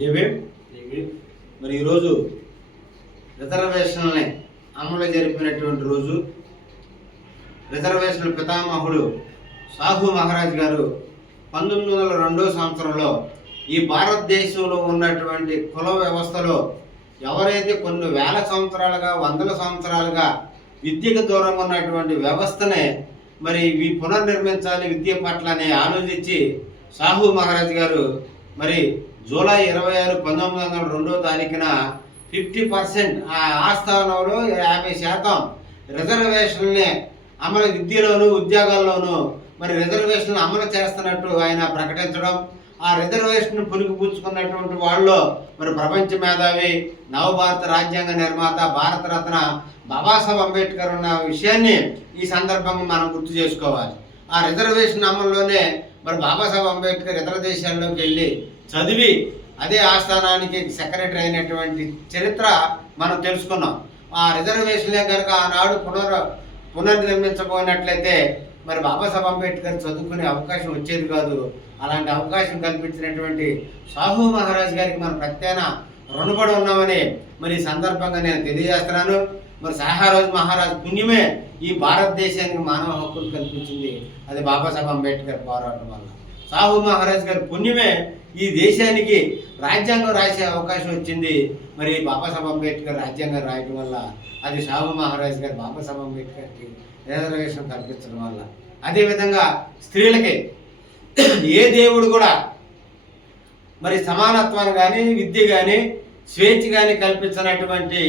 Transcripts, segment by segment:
JB మరి ఈరోజు రిజర్వేషన్లని అమలు జరిపినటువంటి రోజు. రిజర్వేషన్ల పితామహుడు సాహు మహారాజ్ గారు 1902 సంవత్సరంలో ఈ భారతదేశంలో ఉన్నటువంటి కుల వ్యవస్థలో ఎవరైతే కొన్ని వేల సంవత్సరాలుగా వందల సంవత్సరాలుగా విద్యకు దూరంగా ఉన్నటువంటి వ్యవస్థనే మరి పునర్నిర్మించాలి విద్య పట్ల అని ఆలోచించి సాహు మహారాజ్ గారు మరి జూలై 26, 1902 50% ఆ స్థానంలో 50% రిజర్వేషన్ని అమలు విద్యలోను ఉద్యోగాల్లోనూ మరి రిజర్వేషన్లు అమలు చేస్తున్నట్టు ఆయన ప్రకటించడం, ఆ రిజర్వేషన్ పుణికిపుచ్చుకున్నటువంటి వాళ్ళు మరి ప్రపంచ మేధావి నవభారత రాజ్యాంగ నిర్మాత భారతరత్న బాబాసాహెబ్ అంబేద్కర్ ఉన్న విషయాన్ని ఈ సందర్భంగా మనం గుర్తు చేసుకోవాలి. ఆ రిజర్వేషన్ అమల్లోనే మరి బాబాసాహెబ్ అంబేద్కర్ ఇతర దేశాల్లోకి వెళ్ళి చదివి అదే ఆస్థానానికి సెక్రటరీ అయినటువంటి చరిత్ర మనం తెలుసుకున్నాం. ఆ రిజర్వేషన్లే కనుక ఆనాడు పునర్నిర్మించబోయినట్లయితే మరి బాబాసాహెబ్ అంబేద్కర్ చదువుకునే అవకాశం వచ్చేది కాదు. అలాంటి అవకాశం కల్పించినటువంటి సాహు మహారాజ్ గారికి మనం ప్రత్యేక రుణపడి ఉన్నామని మరి ఈ సందర్భంగా నేను తెలియజేస్తున్నాను. మరి సాహారోజు మహారాజ్ పుణ్యమే ఈ భారతదేశానికి మానవ హక్కులు కల్పించింది, అది బాబాసాహెబ్ అంబేద్కర్ పోరాటం వల్ల. సాహు మహారాజ్ గారి పుణ్యమే ఈ దేశానికి రాజ్యాంగం రాసే అవకాశం వచ్చింది, మరి బాబాసాహెబ్ అంబేద్కర్ రాజ్యాంగం రాయటం వల్ల. అది సాహు మహారాజ్ గారు బాబాసాహెబ్ అంబేద్కర్కి రిజర్వేషన్ కల్పించడం వల్ల. అదేవిధంగా స్త్రీలకి ఏ దేవుడు కూడా మరి సమానత్వాన్ని కానీ విద్య కానీ స్వేచ్ఛ కానీ కల్పించినటువంటి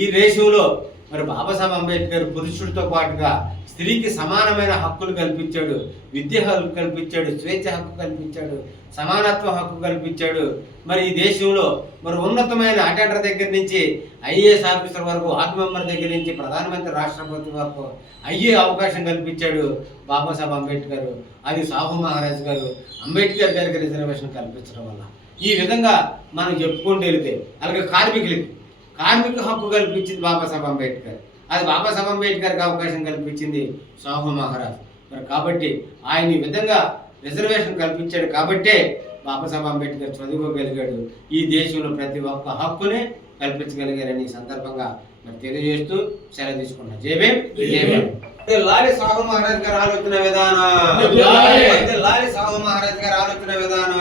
ఈ దేశంలో మరి బాబాసాహెబ్ అంబేద్కర్ పురుషుడితో పాటుగా స్త్రీకి సమానమైన హక్కులు కల్పించాడు, విద్య హక్కు కల్పించాడు, స్వేచ్ఛ హక్కు కల్పించాడు, సమానత్వ హక్కు కల్పించాడు. మరి ఈ దేశంలో మరి ఉన్నతమైన అటెండర్ దగ్గర నుంచి ఐఏఎస్ ఆఫీసర్ వరకు, వార్డు మెంబర్ దగ్గర నుంచి ప్రధానమంత్రి రాష్ట్రపతి వరకు అయ్యే అవకాశం కల్పించాడు బాబాసాహెబ్ అంబేద్కర్. అది సాహు మహారాజ్ గారు అంబేద్కర్ గారికి రిజర్వేషన్ కల్పించడం వల్ల. ఈ విధంగా మనం చెప్పుకుంటూ వెళితే అలాగే కార్మిక హక్కు కల్పించింది బాబాసాహెబ్ అంబేద్కర్, అది బాబాసాహెబ్ అంబేద్కర్కి అవకాశం కల్పించింది సాహు మహారాజ్. మరి కాబట్టి ఆయన ఈ విధంగా రిజర్వేషన్ కల్పించాడు కాబట్టే బాబాసాహెబ్ అంబేద్కర్ చదువుకోగలిగాడు, ఈ దేశంలో ప్రతి ఒక్క హక్కునే కల్పించగలిగారని ఈ సందర్భంగా మరి తెలియజేస్తూ సెలవు తీసుకున్నాను. జై భీమ్, జై భీమ్. లాలి సాహు మహారాజ్ గారి ఆలోచన విధానం, లాలి సాహు మహారాజ్ గారి ఆలోచన విధానం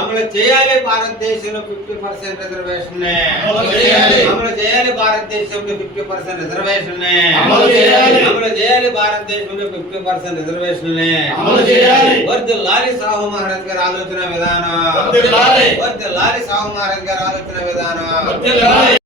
అమలు చేయాలి. భారతదేశంలో 50% రిజర్వేషన్ అమలు చేయాలి. భారతదేశంలో 50% రిజర్వేషన్ అమలు చేయాలి. భారతదేశంలో 50% రిజర్వేషన్ లాలి సాహు మహారాజ్ గారి ఆలోచన విధానం, లాలి సాహు మహారాజ్ గారి ఆలోచన విధానం.